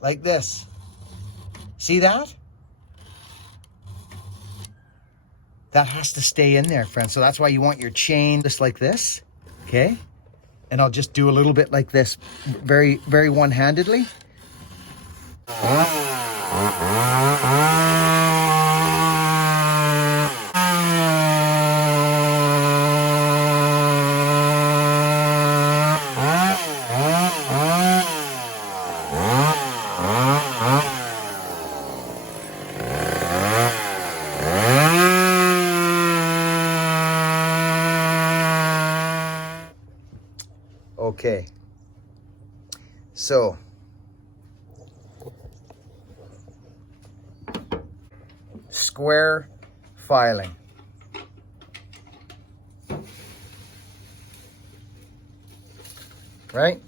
Like this. See that? That has to stay in there, friends. So that's why you want your chain just like this, okay? And I'll just do a little bit like this, very, very one-handedly. Okay, so square filing. Right?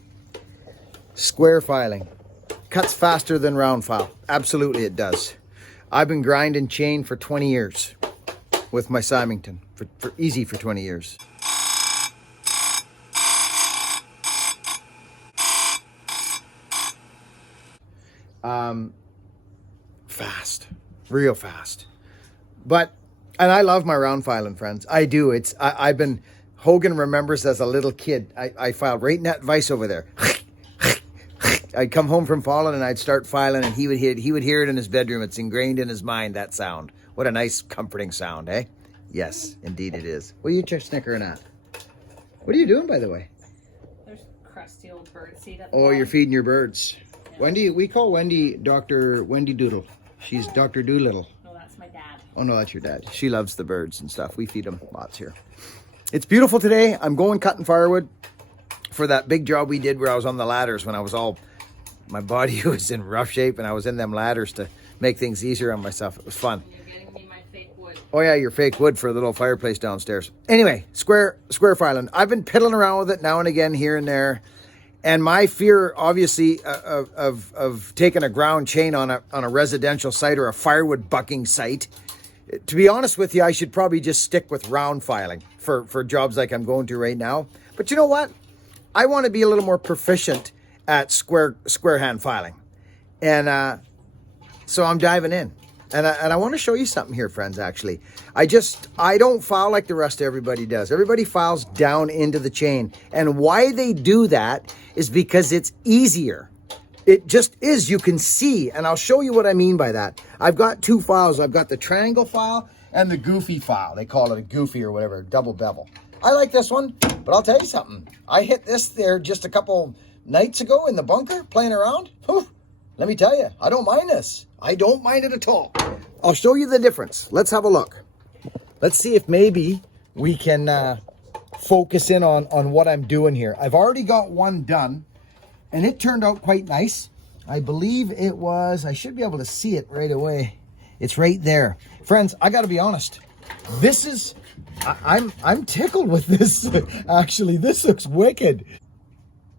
Square filing. Cuts faster than round file. Absolutely it does. I've been grinding chain for 20 years with my Symington. For easy for 20 years. Fast, real fast. But, and I love my round filing, friends. I do. I've been, Hogan remembers as a little kid, I filed right in that vise over there. I'd come home from falling and I'd start filing and he would hear it in his bedroom. It's ingrained in his mind, that sound. What a nice, comforting sound, eh? Yes, indeed it is. What are you snickering at? What are you doing, by the way? There's crusty old bird seed up Oh, you're feeding your birds. Yeah. Wendy, we call Wendy Dr. Wendy Doodle. She's Dr. Doolittle. No, that's my dad. Oh, no, that's your dad. She loves the birds and stuff. We feed them lots here. It's beautiful today. I'm going cutting firewood for that big job we did where I was on the ladders when I was all, my body was in rough shape and I was in them ladders to make things easier on myself. It was fun. You're getting me my fake wood. Oh yeah, your fake wood for the little fireplace downstairs. Anyway, square filing. I've been piddling around with it now and again here and there. And my fear, obviously, of taking a ground chain on a residential site or a firewood bucking site, to be honest with you, I should probably just stick with round filing for jobs like I'm going to right now. But you know what? I want to be a little more proficient at square hand filing. And so I'm diving in. And I want to show you something here, friends, actually. I don't file like the rest of everybody does. Everybody files down into the chain. And why they do that is because it's easier. It just is. You can see, and I'll show you what I mean by that. I've got two files. I've got the triangle file and the goofy file. They call it a goofy or whatever, double bevel. I like this one, but I'll tell you something. I hit this there just a couple nights ago in the bunker playing around. Whew. Let me tell you, I don't mind this. I don't mind it at all. I'll show you the difference. Let's have a look. Let's see if maybe we can focus in on what I'm doing here. I've already got one done, and it turned out quite nice. I believe it was, I should be able to see it right away. It's right there. Friends, I got to be honest. This is, I'm tickled with this. Actually, this looks wicked.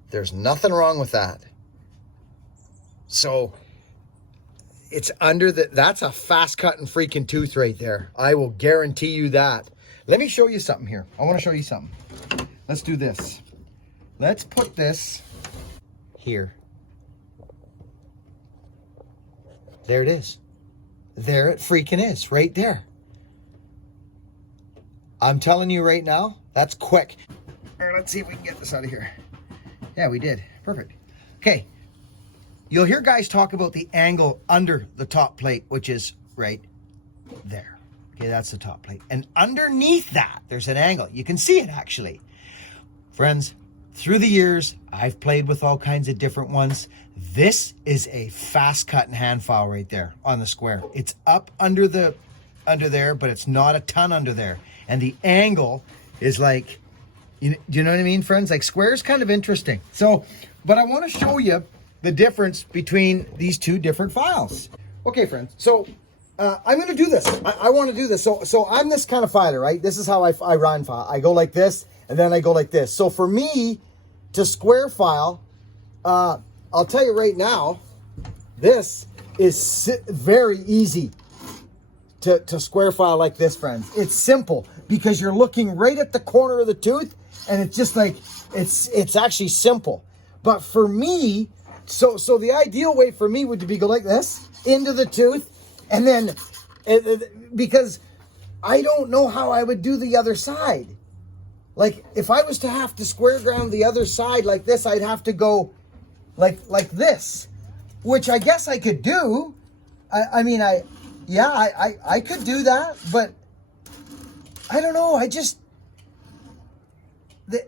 There's nothing wrong with that. So it's under that's a fast cutting freaking tooth right there. I will guarantee you that. Let me show you something here. I want to show you something. Let's do this. Let's put this here. There it is. There it freaking is, right there. I'm telling you right now, that's quick. All right, let's see if we can get this out of here. Yeah, we did. Perfect. Okay. You'll hear guys talk about the angle under the top plate, which is right there. Okay, that's the top plate. And underneath that, there's an angle. You can see it, actually. Friends, through the years, I've played with all kinds of different ones. This is a fast cut and hand file right there on the square. It's up under there, but it's not a ton under there. And the angle is like, do you know what I mean, friends? Like, square is kind of interesting. So, but I want to show you the difference between these two different files. Okay, friends. So I'm going to do this. I want to do this. So I'm this kind of filer, right? This is how I run file. I go like this, and then I go like this. So for me to square file, I'll tell you right now, this is very easy. to square file like this, friends. It's simple because you're looking right at the corner of the tooth, and it's just like, it's actually simple. But for me, so the ideal way for me would be go like this into the tooth, and then because I don't know how I would do the other side. Like if I was to have to square ground the other side like this, I'd have to go like this, which I guess I could do. I mean, I could do that, but I don't know.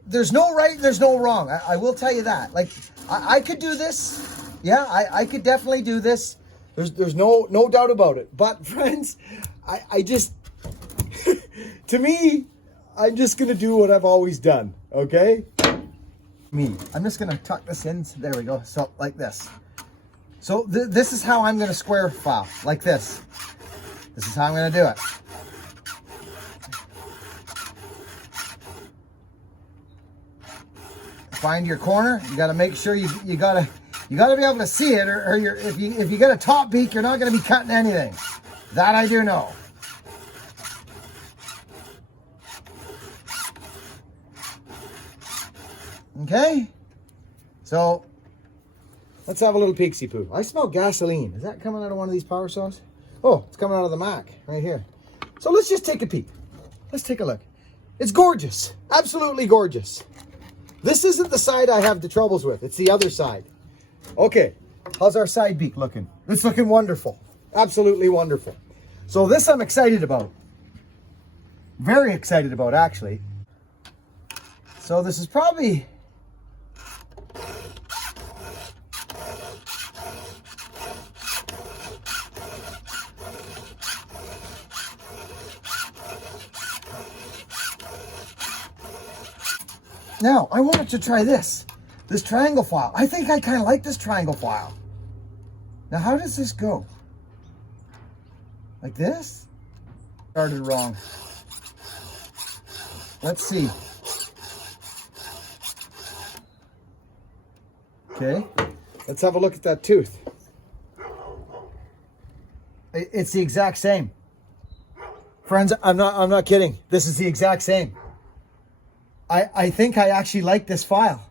There's no right, there's no wrong. I will tell you that. Like, I could do this. Yeah, I could definitely do this. There's no doubt about it. But friends, I just, to me, I'm just going to do what I've always done. Okay? I'm just going to tuck this in. There we go. So like this. So this is how I'm going to square file, like this. This is how I'm going to do it. Find your corner. You got to make sure you got to be able to see it, or if you get a top beak, you're not going to be cutting anything. That I do know. Okay. So let's have a little peeksy poo. I smell gasoline. Is that coming out of one of these power saws? Oh, it's coming out of the Mac right here. So let's just take a peek. Let's take a look. It's gorgeous. Absolutely gorgeous. This isn't the side I have the troubles with. It's the other side. Okay. How's our side beak looking? It's looking wonderful. Absolutely wonderful. So this I'm excited about. Very excited about, actually. So this is probably... Now, I wanted to try this triangle file. I think I kind of like this triangle file. Now, how does this go? Like this? Started wrong. Let's see. Okay, let's have a look at that tooth. It's the exact same. Friends, I'm not kidding. This is the exact same. I think I actually like this file.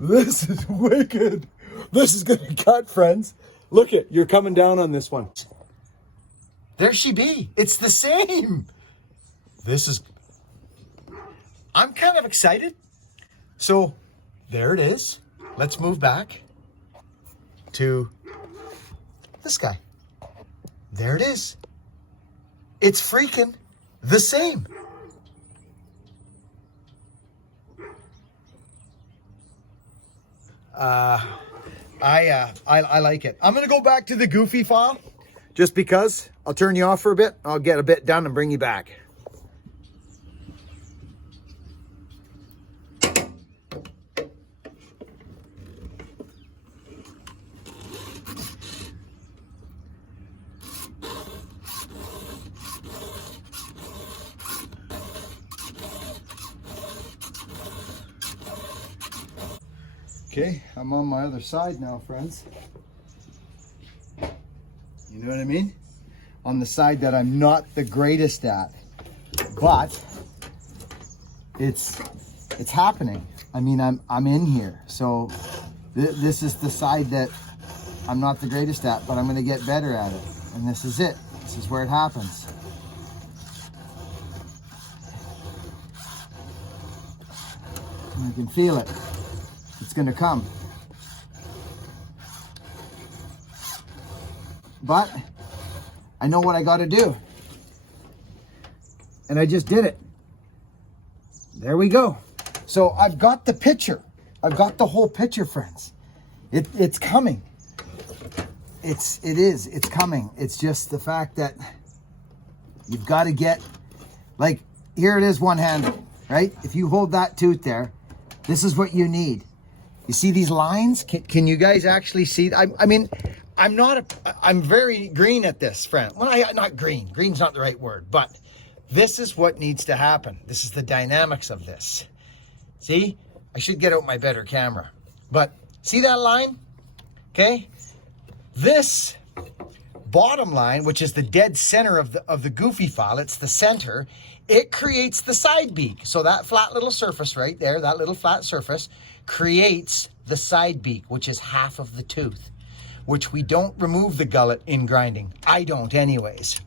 This is wicked. This is gonna cut, friends. Look it, you're coming down on this one. There she be. It's the same. I'm kind of excited. So there it is. Let's move back to this guy. There it is. It's freaking the same. I like it. I'm gonna go back to the goofy file just because. I'll turn you off for a bit. I'll get a bit done and bring you back. Okay, I'm on my other side now, friends. You know what I mean? On the side that I'm not the greatest at, but it's happening. I mean, I'm in here. So this is the side that I'm not the greatest at, but I'm going to get better at it. And this is it. This is where it happens. And I can feel it. It's going to come. But I know what I got to do. And I just did it. There we go. So I've got the picture. I've got the whole picture, friends. It's coming. It's coming. It's just the fact that you've got to get, like, here it is one-handed, right? If you hold that tooth there, this is what you need. You see these lines? Can you guys actually see? I mean, I'm very green at this, friend. Well, not green. Green's not the right word, but this is what needs to happen. This is the dynamics of this. See? I should get out my better camera. But see that line? Okay? This bottom line, which is the dead center of the goofy file, it's the center, it creates the side beak. So that flat little surface right there, that little flat surface creates the side beak, which is half of the tooth, which we don't remove the gullet in grinding. I don't anyways.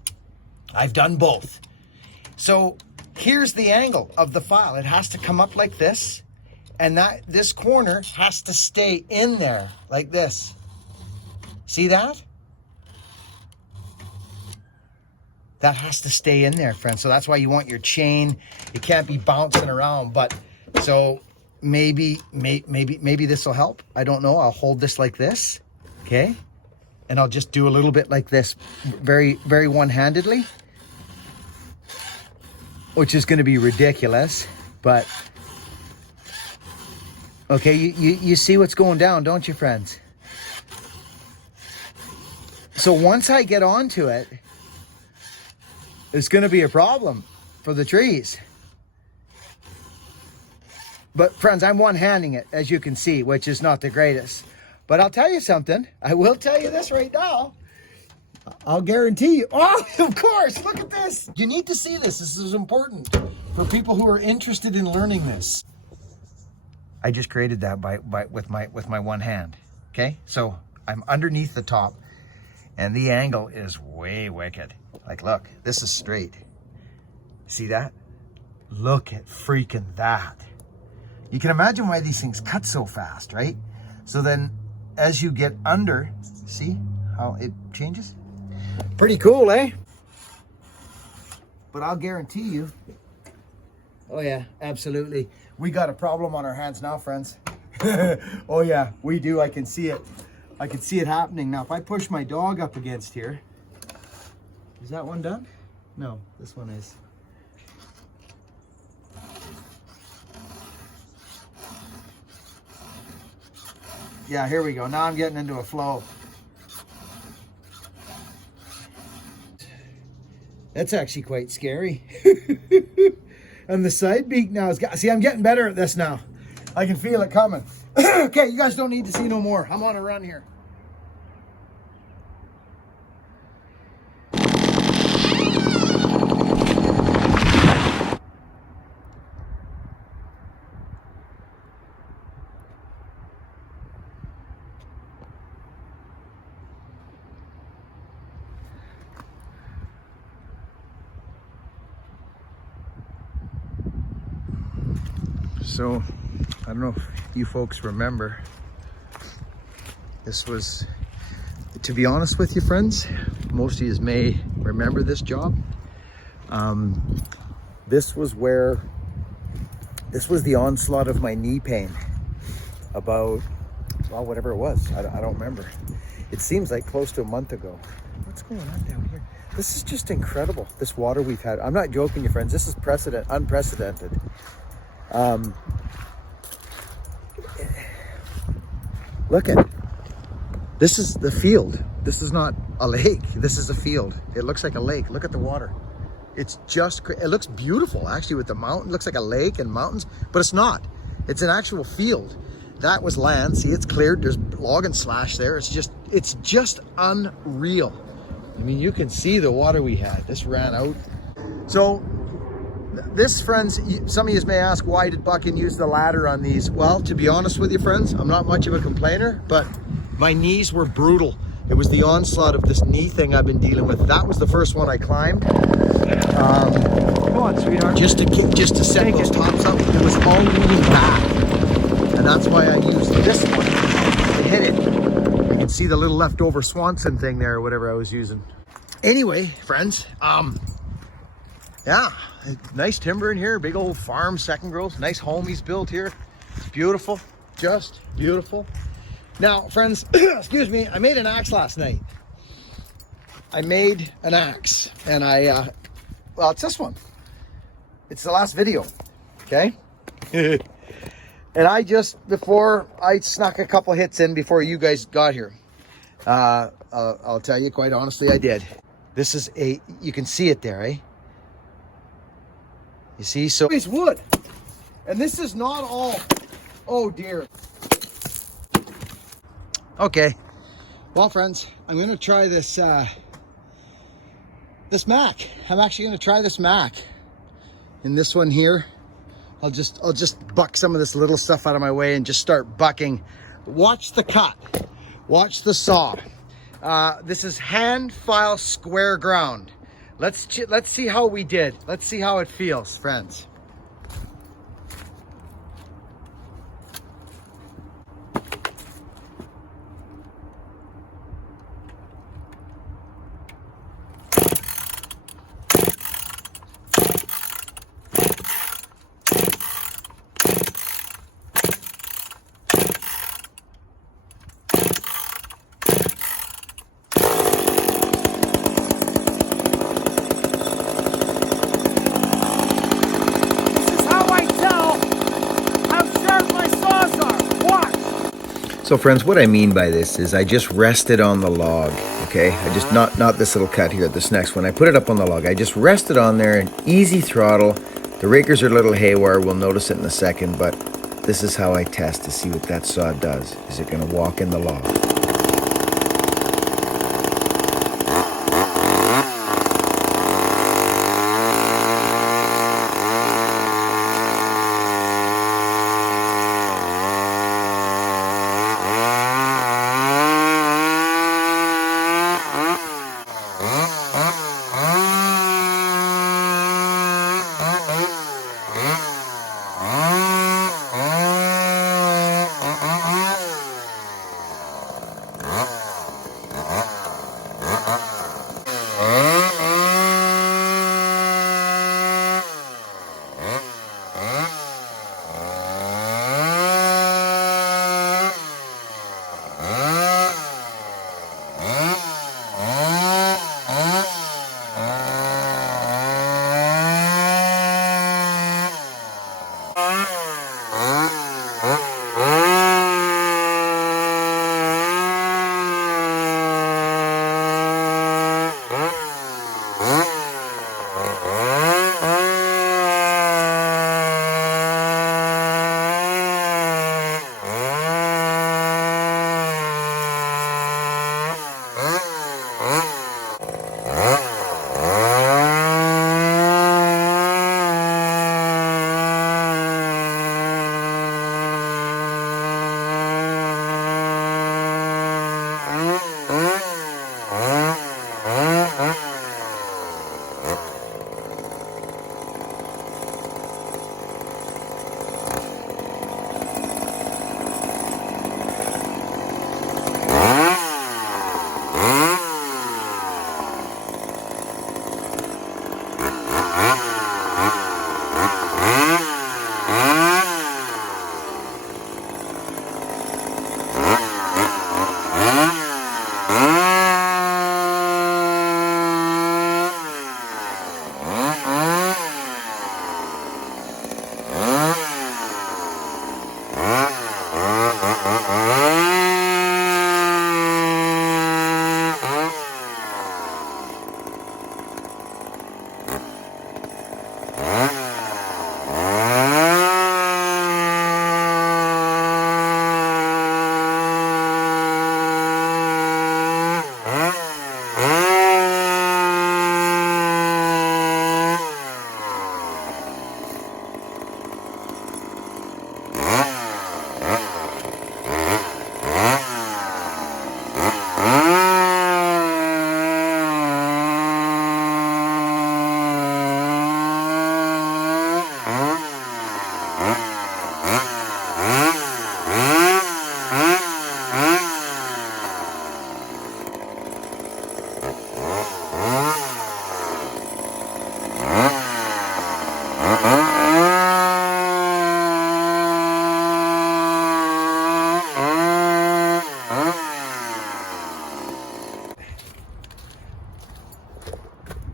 I've done both. So here's the angle of the file. It has to come up like this, and this corner has to stay in there like this. See that? That has to stay in there, friends. So that's why you want your chain. It can't be bouncing around. But so maybe this will help. I don't know. I'll hold this like this, okay? And I'll just do a little bit like this, very, very one-handedly, which is going to be ridiculous. But okay, you see what's going down, don't you, friends? So once I get onto it, it's going to be a problem for the trees. But friends, I'm one-handing it, as you can see, which is not the greatest. But I'll tell you something. I will tell you this right now. I'll guarantee you. Oh, of course. Look at this. You need to see this. This is important for people who are interested in learning this. I just created that with my one hand. Okay? So I'm underneath the top, and the angle is way wicked. Like, look, this is straight. See that? Look at freaking that. You can imagine why these things cut so fast, right? So then as you get under, see how it changes? Pretty cool, eh? But I'll guarantee you, oh yeah, absolutely. We got a problem on our hands now, friends. Oh yeah, we do. I can see it. I can see it happening. Now, if I push my dog up against here, is that one done? No, this one is. Yeah, here we go. Now I'm getting into a flow. That's actually quite scary. And the side beak now is got, see, I'm getting better at this now. I can feel it coming. Okay, you guys don't need to see no more. I'm on a run here. So, I don't know if you folks remember, this was, to be honest with you, friends, most of you may remember this job. This was the onslaught of my knee pain about, well, whatever it was, I don't remember. It seems like close to a month ago. What's going on down here? This is just incredible, this water we've had. I'm not joking, you friends, this is unprecedented. Look at it. This is the field. This is not a lake. This is a field. It looks like a lake. Look at the water. It's just, it looks beautiful actually with the mountain. It looks like a lake and mountains, but it's not. It's an actual field. That was land. See, it's cleared. There's log and slash there. It's just unreal. I mean, you can see the water we had. This ran out. So this, friends, some of you may ask, why did Buckin use the ladder on these? Well, to be honest with you, friends, I'm not much of a complainer, but my knees were brutal. It was the onslaught of this knee thing I've been dealing with. That was the first one I climbed. Come on, sweetheart. Just to set those tops up. It was all really bad. And that's why I used this one to hit it. You can see the little leftover Swanson thing there, or whatever I was using. Anyway, friends, yeah, nice timber in here, big old farm, second growth, nice home he's built here. It's beautiful, just beautiful. Now, friends, excuse me, I made an axe last night. I made an axe, and well, it's this one. It's the last video, okay? And I before I snuck a couple hits in before you guys got here. I'll tell you, quite honestly, I did. This is you can see it there, eh? You see, so it's wood, and this is not all, oh dear. Okay, well, friends, I'm gonna try this this Mac. I'm actually going to try this Mac. In this one here, I'll just buck some of this little stuff out of my way and just start bucking. Watch the cut. Watch the saw. This is hand file square ground. Let's see how we did. Let's see how it feels, friends. So friends, what I mean by this is I just rested on the log, okay? I just, not this little cut here, this next one. I put it up on the log. I just rested on there and easy throttle. The rakers are a little haywire. We'll notice it in a second, but this is how I test to see what that saw does. Is it gonna walk in the log?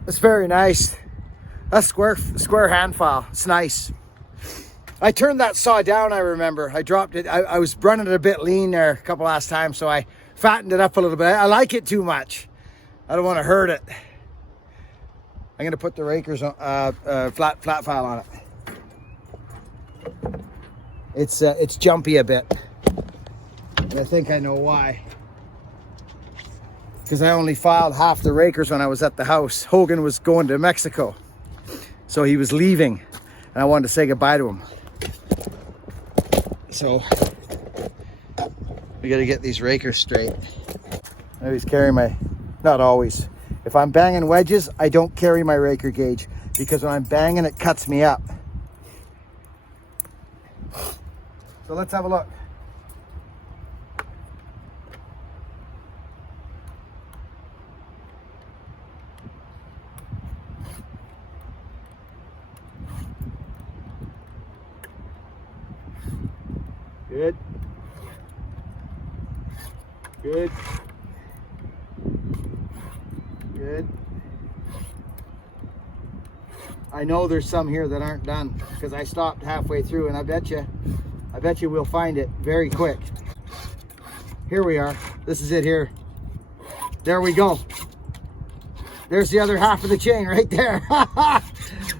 It's very nice. That's square hand file. It's nice. I turned that saw down, I remember. I dropped it. I was running it a bit lean there a couple last times, so I fattened it up a little bit. I like it too much. I don't want to hurt it. I'm going to put the Raker's flat file on it. It's jumpy a bit. And I think I know why. because I only filed half the rakers when I was at the house. Hogan was going to Mexico, so he was leaving, and I wanted to say goodbye to him. So we got to get these rakers straight. I always carry my, not always. If I'm banging wedges, I don't carry my raker gauge, because when I'm banging, it cuts me up. So let's have a look. Good. Good. Good. I know there's some here that aren't done, because I stopped halfway through, and I bet you we'll find it very quick. Here we are. This is it here. There we go. There's the other half of the chain right there.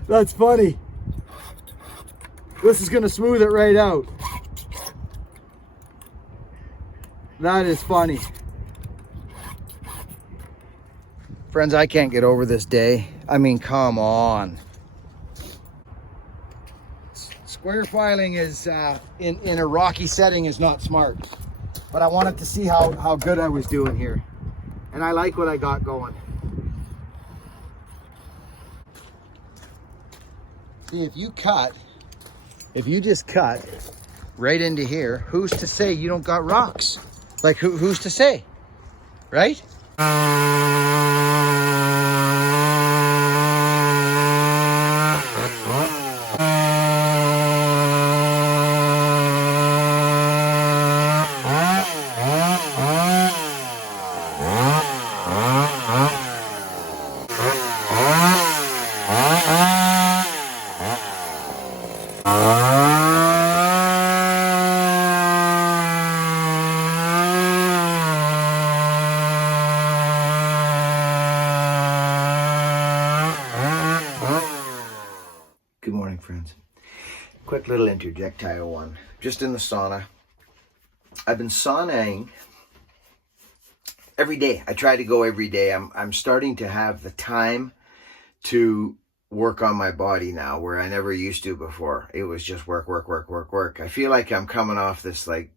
That's funny. This is gonna smooth it right out. That is funny. Friends, I can't get over this day. I mean, come on. Square filing is, in a rocky setting, is not smart. But I wanted to see how good I was doing here. And I like what I got going. See, if you just cut right into here, who's to say you don't got rocks? Like, who's to say, right? Good morning, friends. Quick little interjectile one. Just in the sauna. I've been saunaing every day. I try to go every day. I'm starting to have the time to work on my body now, where I never used to before. It was just work, work, work, work, work. I feel like I'm coming off this like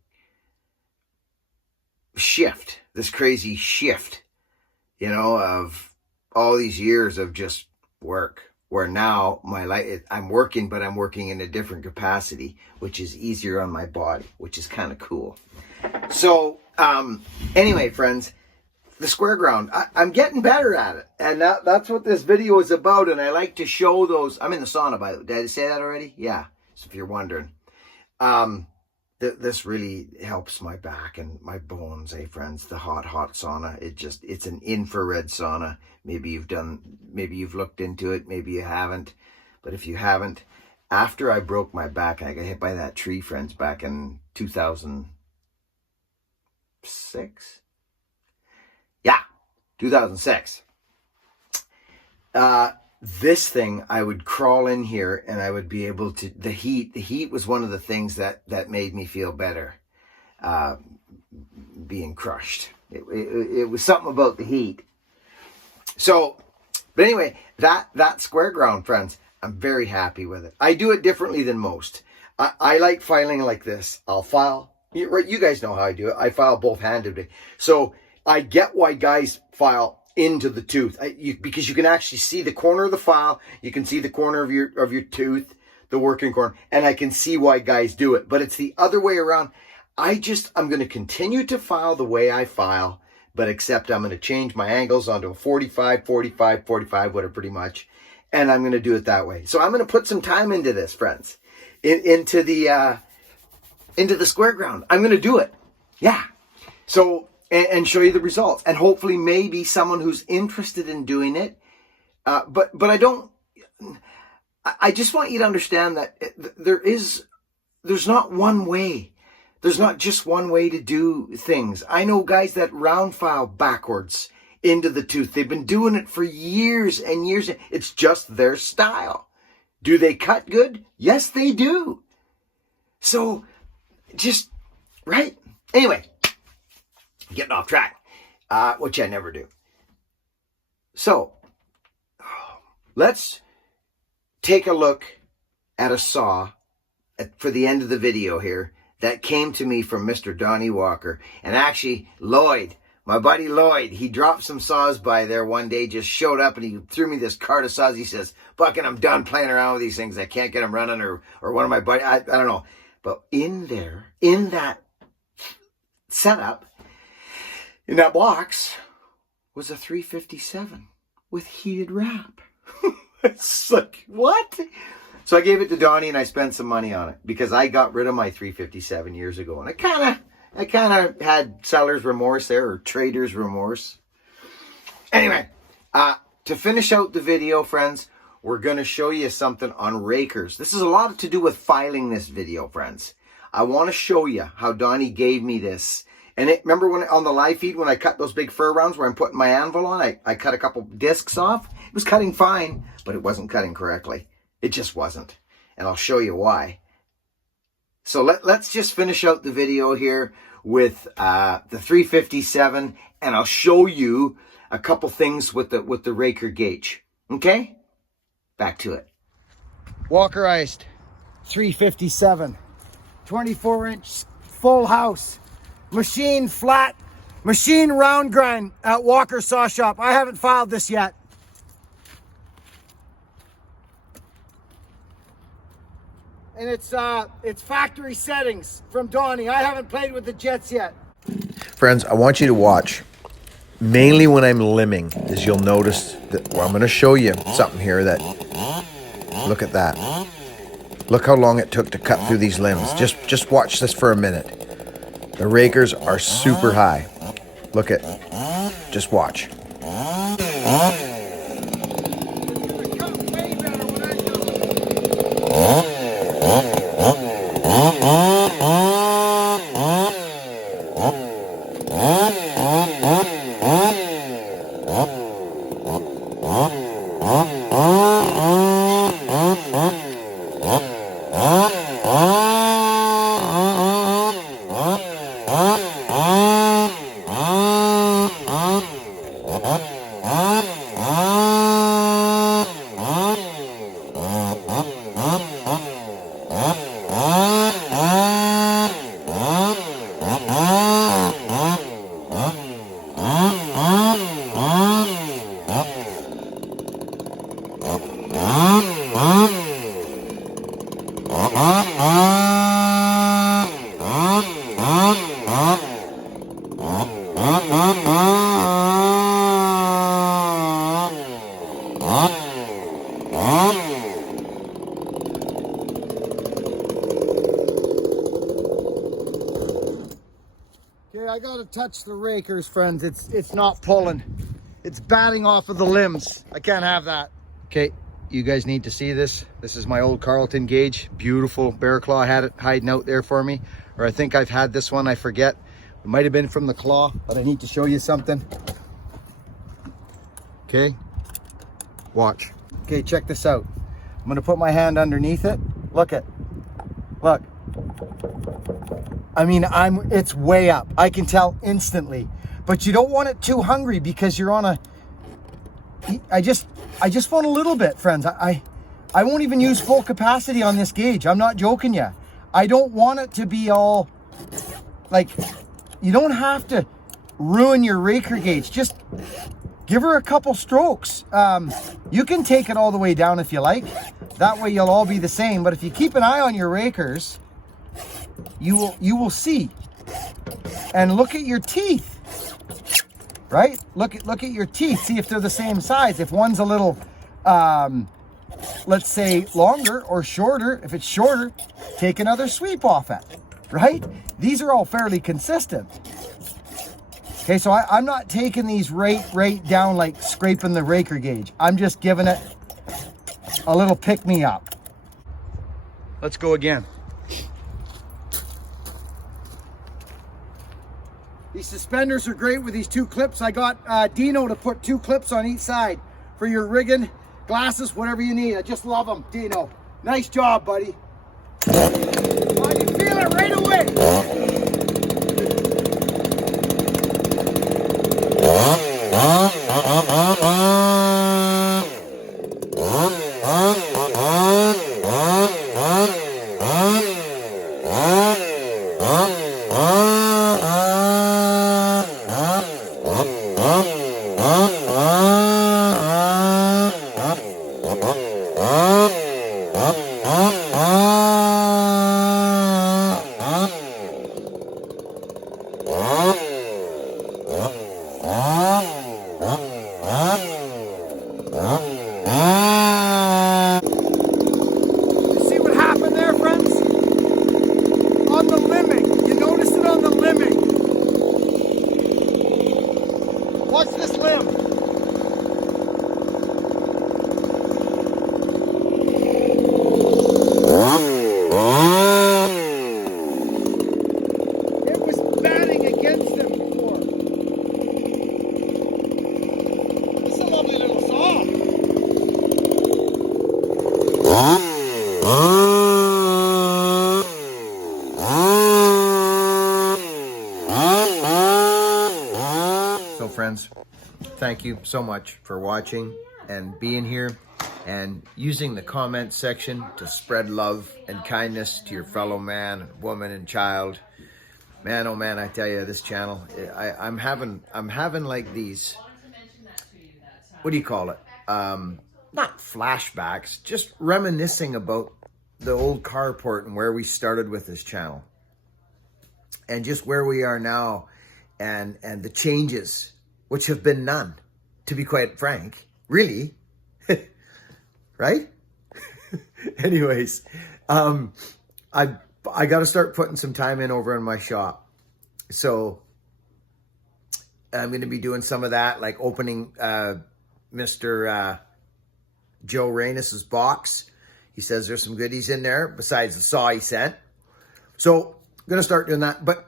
shift, this crazy shift, you know, of all these years of just work. Where now my life, I'm working, but I'm working in a different capacity, which is easier on my body, which is kind of cool. So anyway, friends, the square ground, I'm getting better at it. And that's what this video is about. And I like to show those. I'm in the sauna, by the way. Did I say that already? Yeah. So if you're wondering, this really helps my back and my bones, friends. The hot sauna. It's an infrared sauna. Maybe you've looked into it, maybe you haven't. But if you haven't, after I broke my back, I got hit by that tree, friends, back in 2006. Yeah, 2006. This thing, I would crawl in here and I would be able to, the heat was one of the things that made me feel better, being crushed. It was something about the heat. So, but anyway, that square ground, friends, I'm very happy with it. I do it differently than most. I like filing like this. I'll file, you guys know how I do it. I file both handed. So I get why guys file into the tooth, because you can actually see the corner of the file. You can see the corner of your tooth, the working corner, and I can see why guys do it. But it's the other way around. I'm going to continue to file the way I file, but except I'm going to change my angles onto a 45, 45, 45, whatever, pretty much. And I'm going to do it that way. So I'm going to put some time into this, friends, into the square ground. I'm going to do it. Yeah. So, and show you the results, and hopefully maybe someone who's interested in doing it. But I just want you to understand that there's not one way. There's not just one way to do things. I know guys that round file backwards into the tooth. They've been doing it for years and years. It's just their style. Do they cut good? Yes, they do. So, just, right? Anyway, getting off track. which I never do. So let's take a look at a saw for the end of the video here that came to me from Mr. Donnie Walker. And actually, Lloyd, my buddy Lloyd, he dropped some saws by there one day, just showed up and he threw me this cart of saws. He says, "Bucking, I'm done playing around with these things. I can't get them running," or one of my buddies, I don't know. But in there, in that setup, in that box, was a 357 with heated wrap. It's like, what? So I gave it to Donnie and I spent some money on it because I got rid of my 357 years ago. And I kind of had seller's remorse there, or trader's remorse. Anyway, to finish out the video, friends, we're going to show you something on Rakers. This is a lot to do with filing this video, friends. I want to show you how Donnie gave me this. And remember when on the live feed when I cut those big fur rounds where I'm putting my anvil on, I cut a couple discs off. It was cutting fine, but it wasn't cutting correctly. It just wasn't. And I'll show you why. So let's just finish out the video here with the 357, and I'll show you a couple things with the Raker gauge. Okay? Back to it. Walkerized 357, 24-inch full house, machine flat, machine round grind at Walker Saw Shop. I haven't filed this yet. And it's factory settings from Donnie. I haven't played with the jets yet. Friends, I want you to watch. Mainly when I'm limbing, is you'll notice that, well, I'm going to show you something here that, look at that. Look how long it took to cut through these limbs. Just watch this for a minute. The Rakers are super high. Look at, just watch. Okay, I gotta touch the Rakers, friends. It's not pulling. It's batting off of the limbs. I can't have that. Okay, you guys need to see this. This is my old Carlton gauge. Beautiful bear claw. I had it hiding out there for me. Or I think I've had this one, I forget. It might have been from the claw, but I need to show you something. Okay, watch. Okay, check this out. I'm gonna put my hand underneath it. Look. I mean, it's way up. I can tell instantly. But you don't want it too hungry because you're on I just want a little bit, friends. I won't even use full capacity on this gauge. I'm not joking you. I don't want it to be all, like, you don't have to ruin your Raker gauge. Just give her a couple strokes. You can take it all the way down if you like. That way you'll all be the same. But if you keep an eye on your Rakers, you will see. And look at your teeth. Right? Look at your teeth. See if they're the same size. If one's a little let's say longer or shorter, if it's shorter, take another sweep off it. Right? These are all fairly consistent. Okay, so I'm not taking these right down like scraping the Raker gauge. I'm just giving it a little pick me up. Let's go again. These suspenders are great with these two clips. I got Dino to put 2 clips on each side for your rigging, glasses, whatever you need. I just love them, Dino. Nice job, buddy. Oh, you feel it right away. See what happened there, friends? On the limbing. You noticed it on the limbing. Watch this limb. It was batting against him before. This is a lovely little saw. So friends, thank you so much for watching and being here and using the comment section to spread love and kindness to your fellow man, woman, and child. Man, oh man, I tell you, this channel, I'm having like these, what do you call it? Not flashbacks, just reminiscing about the old carport and where we started with this channel and just where we are now and the changes, which have been none, to be quite frank, really, right? Anyways, I got to start putting some time in over in my shop. So I'm going to be doing some of that, like opening Mr. Joe Reynos's box. He says there's some goodies in there besides the saw he sent. So I'm going to start doing that. But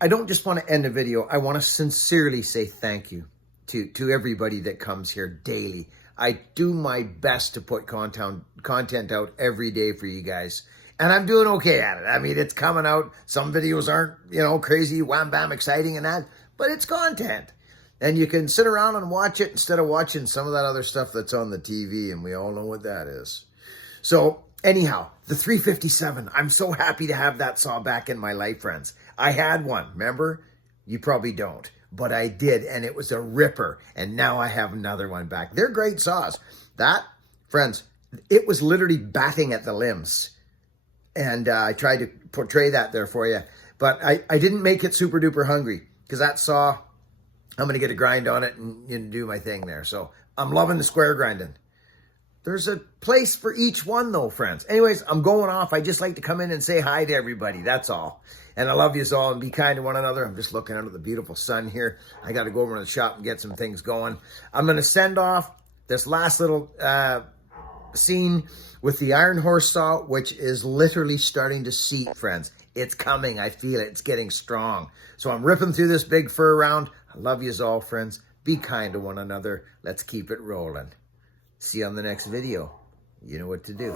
I don't just want to end the video. I want to sincerely say thank you to everybody that comes here daily. I do my best to put content out every day for you guys. And I'm doing okay at it. I mean, it's coming out. Some videos aren't, crazy, wham, bam, exciting and that. But it's content. And you can sit around and watch it instead of watching some of that other stuff that's on the TV. And we all know what that is. So anyhow, the 357. I'm so happy to have that saw back in my life, friends. I had one, remember? You probably don't. But I did, and it was a ripper. And now I have another one back. They're great saws. That, friends, it was literally batting at the limbs. And I tried to portray that there for you. But I didn't make it super duper hungry. Because that saw, I'm going to get a grind on it and do my thing there. So I'm loving the square grinding. There's a place for each one though, friends. Anyways, I'm going off. I just like to come in and say hi to everybody. That's all. And I love you all and be kind to one another. I'm just looking out at the beautiful sun here. I got to go over to the shop and get some things going. I'm going to send off this last little scene with the Iron Horse saw, which is literally starting to seat, friends. It's coming. I feel it. It's getting strong. So I'm ripping through this big fur round. I love you all, friends. Be kind to one another. Let's keep it rolling. See you on the next video. You know what to do.